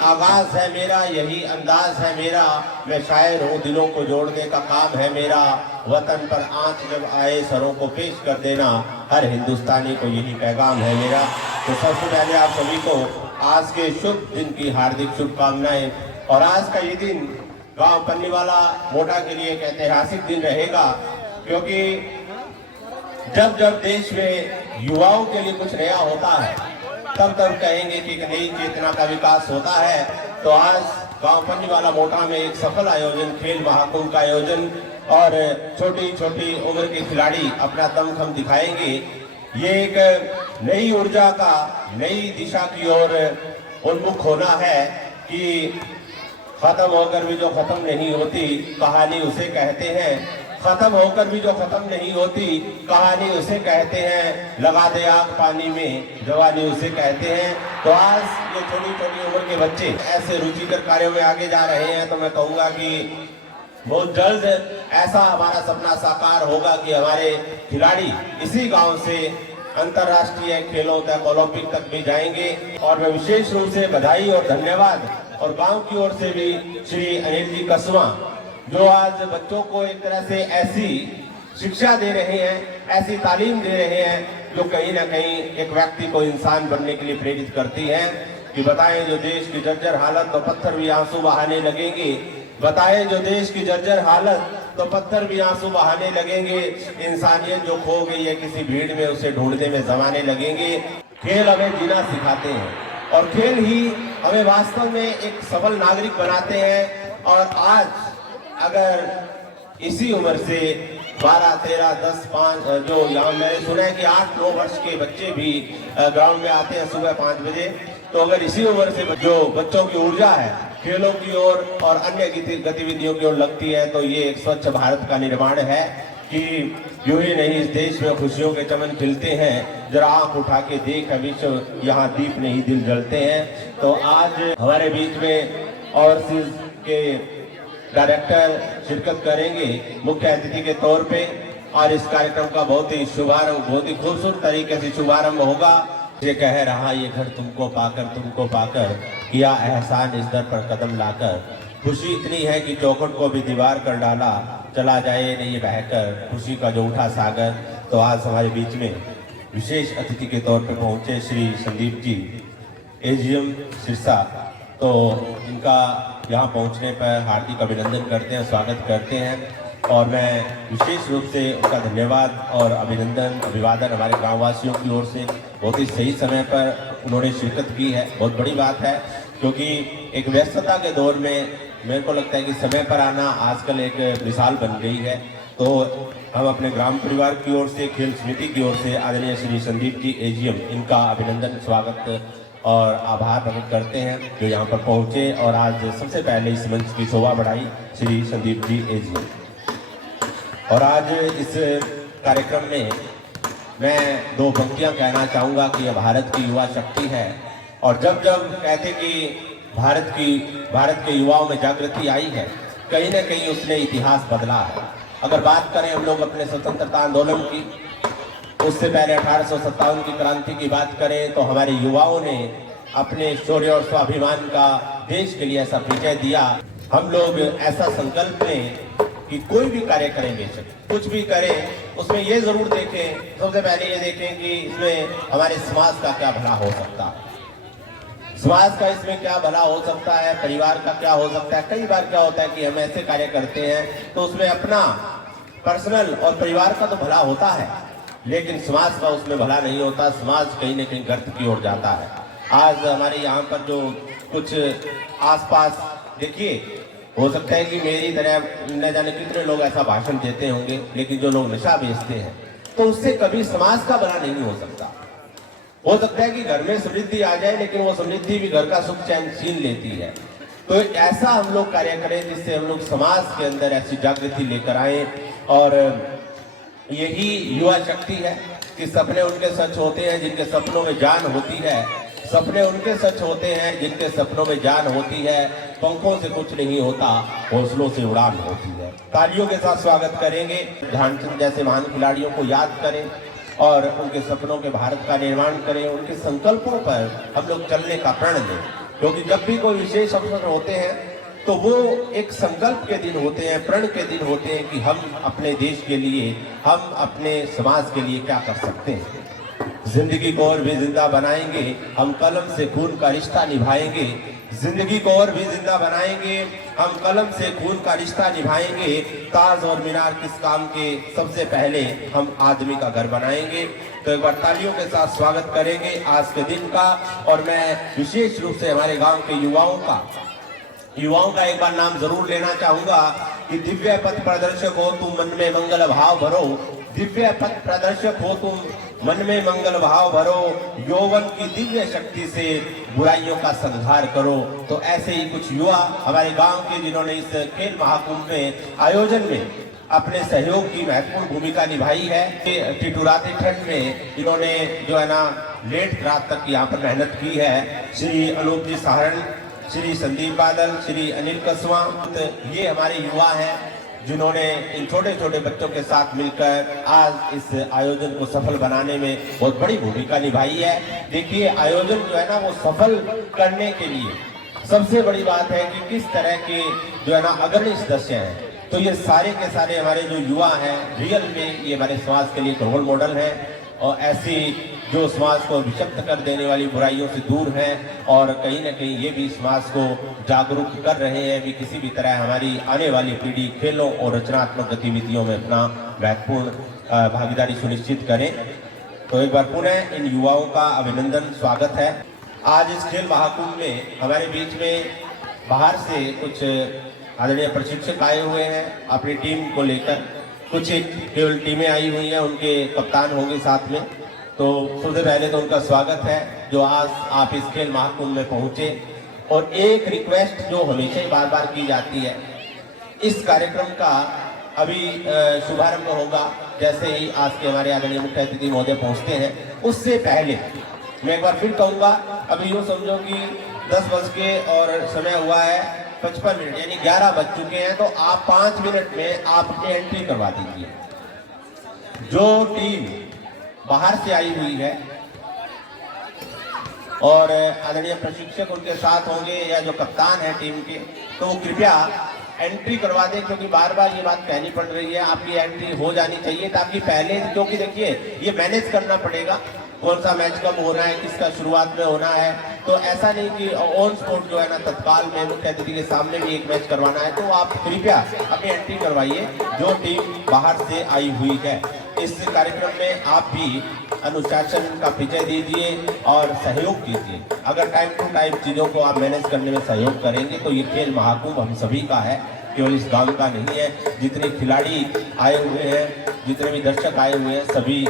आगाज है मेरा, यही अंदाज है मेरा, मैं शायर हूँ, दिलों को जोड़ने का काम है मेरा। वतन पर आंच जब आए सरों को पेश कर देना, हर हिंदुस्तानी को यही पैगाम है मेरा। तो सबसे पहले आप सभी को आज के शुभ दिन की हार्दिक शुभकामनाएं। और आज का ये दिन गांव पन्नीवाला मोटा के लिए एक ऐतिहासिक दिन रहेगा, क्योंकि जब जब देश में युवाओं के लिए कुछ नया होता है तब तब कहेंगे कि एक नई चेतना का विकास होता है। तो आज गांव पन्नीवाला मोटा में एक सफल आयोजन, खेल महाकुंभ का आयोजन, और छोटी छोटी उम्र के खिलाड़ी अपना दमखम दिखाएंगे। ये एक नई ऊर्जा का, नई दिशा की ओर उन्मुख होना है कि खत्म होकर भी जो खत्म नहीं होती कहानी उसे कहते हैं, खत्म होकर भी जो खत्म नहीं होती कहानी उसे कहते हैं, लगा दे आग पानी में जवानी उसे कहते हैं। तो आज ये छोटी छोटी उम्र के बच्चे ऐसे रुचिकर कार्यों में आगे जा रहे हैं, तो मैं कहूँगा कि बहुत जल्द ऐसा हमारा सपना साकार होगा कि हमारे खिलाड़ी इसी गांव से अंतर्राष्ट्रीय खेलों तक, ओलंपिक तक भी जाएंगे। और मैं विशेष रूप से बधाई और धन्यवाद और गांव की ओर से भी श्री अनिल जी कसवा, जो आज बच्चों को एक तरह से ऐसी शिक्षा दे रहे हैं, ऐसी तालीम दे रहे हैं जो कहीं ना कहीं एक व्यक्ति को इंसान बनने के लिए प्रेरित करती है। कि बताएं जो देश की जर्जर हालत तो पत्थर भी आंसू बहाने लगेंगे, बताएं जो देश की जर्जर हालत तो पत्थर भी आंसू बहाने लगेंगे, इंसानियत जो खो गई है किसी भीड़ में उसे ढूंढने में जमाने लगेंगे। खेल हमें जीना सिखाते हैं और खेल ही हमें वास्तव में एक सफल नागरिक बनाते हैं। और आज अगर इसी उम्र से 12, 13, 10, 5 जो यहाँ मैंने सुना है कि 8-9 वर्ष के बच्चे भी ग्राउंड में आते हैं सुबह 5 बजे, तो अगर इसी उम्र से जो बच्चों की ऊर्जा है खेलों की ओर और अन्य गतिविधियों की ओर लगती है, तो ये एक स्वच्छ भारत का निर्माण है कि यूं ही नहीं इस देश में खुशियों के चमन खिलते हैं, जरा आंख उठा के देख हमेशा यहाँ दीप नहीं दिल जलते हैं। तो आज हमारे बीच में ओवरसीज के डायरेक्टर शिरकत करेंगे मुख्य अतिथि के तौर पे, और इस कार्यक्रम का बहुत ही शुभारंभ, बहुत ही खूबसूरत तरीके से शुभारंभ होगा। ये कह रहा ये घर तुमको पाकर किया एहसान इस दर पर कदम लाकर, खुशी इतनी है कि चौखट को भी दीवार कर डाला, चला जाए नहीं बहकर खुशी का जो उठा सागर। तो आज हमारे बीच में विशेष अतिथि के तौर पे पहुंचे श्री संदीप जी, एजीएम सिरसा, तो इनका यहाँ पहुँचने पर हार्दिक अभिनंदन करते हैं, स्वागत करते हैं। और मैं विशेष रूप से उनका धन्यवाद और अभिनंदन, अभिवादन हमारे गाँववासियों की ओर से, बहुत ही सही समय पर उन्होंने शिरकत की है, बहुत बड़ी बात है। क्योंकि एक व्यस्तता के दौर में मेरे को लगता है कि समय पर आना आजकल एक मिसाल बन गई है। तो हम अपने ग्राम परिवार की ओर से, खेल समिति की ओर से आदरणीय श्री संदीप जी एजीएम, इनका अभिनंदन, स्वागत और आभार प्रकट करते हैं जो यहाँ पर पहुँचे और आज सबसे पहले इस मंच की शोभा बढ़ाई, श्री संदीप जी एजीएम। और आज इस कार्यक्रम में मैं 2 पंक्तियाँ कहना चाहूँगा कि यह भारत की युवा शक्ति है। और जब जब कहते कि भारत के युवाओं में जागृति आई है, कहीं ना कहीं उसने इतिहास बदला है। अगर बात करें हम लोग अपने स्वतंत्रता आंदोलन की, उससे पहले 1857 की क्रांति की बात करें, तो हमारे युवाओं ने अपने शौर्य और स्वाभिमान का देश के लिए ऐसा परिचय दिया। हम लोग ऐसा संकल्प लें कि कोई भी कार्य करें, बेशक कुछ भी करें, उसमें ये जरूर देखें, सबसे पहले ये देखें कि इसमें हमारे समाज का क्या भला हो सकता है, समाज का इसमें क्या भला हो सकता है, परिवार का क्या हो सकता है। कई बार क्या होता है कि हम ऐसे कार्य करते हैं तो उसमें अपना पर्सनल और परिवार का तो भला होता है, लेकिन समाज का उसमें भला नहीं होता, समाज कहीं ना कहीं गर्त की ओर जाता है। आज हमारे यहाँ पर जो कुछ आसपास देखिए, हो सकता है कि मेरी तरह न जाने कितने लोग ऐसा भाषण देते होंगे, लेकिन जो लोग नशा बेचते हैं तो उससे कभी समाज का भला नहीं हो सकता। हो सकता है कि घर में समृद्धि आ जाए, लेकिन वो समृद्धि भी घर का सुख चैन छीन लेती है। तो ऐसा हम लोग कार्य करें जिससे हम लोग समाज के अंदर ऐसी जागृति लेकर आए। और यही युवा शक्ति है कि सपने उनके सच होते हैं जिनके सपनों में जान होती है, सपने उनके सच होते हैं जिनके सपनों में जान होती है। पंखों से कुछ नहीं होता, हौसलों से उड़ान होती है। तालियों के साथ स्वागत करेंगे, ध्यानचंद जैसे महान खिलाड़ियों को याद करें और उनके सपनों के भारत का निर्माण करें, उनके संकल्पों पर हम लोग चलने का प्रण लें। क्योंकि जब भी कोई विशेष अवसर होते हैं तो वो एक संकल्प के दिन होते हैं, प्रण के दिन होते हैं कि हम अपने देश के लिए, हम अपने समाज के लिए क्या कर सकते हैं। जिंदगी को और भी जिंदा बनाएंगे, हम कलम से खून का रिश्ता निभाएंगे। जिंदगी को और भी जिंदा बनाएंगे, हम कलम से खून का रिश्ता निभाएंगे। ताज और मीनार किस काम के, सबसे पहले हम आदमी का घर बनाएंगे। तो एक बार तालियों के साथ स्वागत करेंगे आज के दिन का। और मैं विशेष रूप से हमारे गांव के युवाओं का एक बार नाम जरूर लेना चाहूंगा कि दिव्य पथ प्रदर्शक हो तुम, मन में मंगल भाव भरो। दिव्य पथ प्रदर्शक हो तुम, मन में मंगल भाव भरो। यौवन की दिव्य शक्ति से बुराइयों का संहार करो। तो ऐसे ही कुछ युवा हमारे गांव के, जिन्होंने इस खेल महाकुंभ में आयोजन में अपने सहयोग की महत्वपूर्ण भूमिका निभाई है। टिटुराती ठंड में इन्होंने जो है ना लेट रात तक यहाँ पर मेहनत की है। श्री अनूप जी सहारण, श्री संदीप बादल, श्री अनिल कसवा, ये हमारे युवा हैं जिन्होंने इन छोटे छोटे बच्चों के साथ मिलकर आज इस आयोजन को सफल बनाने में बहुत बड़ी भूमिका निभाई है। देखिए, आयोजन जो है ना वो सफल करने के लिए सबसे बड़ी बात है कि किस तरह के जो है ना अग्रणी सदस्य हैं। तो ये सारे के सारे हमारे जो युवा हैं, रियल में ये हमारे समाज के लिए रोल मॉडल हैं और ऐसी जो समाज को विक्षिप्त कर देने वाली बुराइयों से दूर हैं और कहीं ना कहीं ये भी समाज को जागरूक कर रहे हैं कि किसी भी तरह हमारी आने वाली पीढ़ी खेलों और रचनात्मक गतिविधियों में अपना महत्वपूर्ण भागीदारी सुनिश्चित करें। तो एक बार पुनः इन युवाओं का अभिनंदन, स्वागत है। आज इस खेल महाकुंभ में हमारे बीच में बाहर से कुछ आदरणीय प्रशिक्षक आए हुए हैं अपनी टीम को लेकर। कुछ एक केवल टीमें आई हुई हैं, उनके कप्तान होंगे साथ में। तो सबसे पहले तो उनका स्वागत है जो आज आप इस खेल महाकुंभ में पहुंचे। और एक रिक्वेस्ट जो हमेशा ही बार बार की जाती है, इस कार्यक्रम का अभी शुभारंभ होगा जैसे ही आज के हमारे आदरणीय मुख्य अतिथि महोदय पहुंचते हैं, उससे पहले मैं एक बार फिर कहूँगा, अभी यूँ समझो कि 10 बज के और समय हुआ है 55 मिनट, यानी 11 बज चुके हैं। तो आप 5 मिनट में आप अपनी एंट्री करवा दीजिए। जो टीम बाहर से आई हुई है और आदरणीय प्रशिक्षक उनके साथ होंगे या जो कप्तान है टीम के, तो वो कृपया एंट्री करवा दें, क्योंकि बार बार ये बात कहनी पड़ रही है, आपकी एंट्री हो जानी चाहिए ताकि पहले, क्योंकि देखिए ये मैनेज करना पड़ेगा कौन सा मैच कब होना है, किसका शुरुआत में होना है। तो ऐसा नहीं कि ऑन स्पॉट जो है ना तत्काल में मुख्य अतिथि के सामने भी एक मैच करवाना है। तो आप कृपया अपनी एंट्री करवाइए जो टीम बाहर से आई हुई है। इस कार्यक्रम में आप भी अनुशासन का परिचय दीजिए और सहयोग कीजिए। अगर टाइम टू टाइम चीज़ों को आप मैनेज करने में सहयोग करेंगे तो ये खेल महाकुंभ हम सभी का है, केवल इस गांव का नहीं है। जितने खिलाड़ी आए हुए हैं, जितने भी दर्शक आए हुए हैं, सभी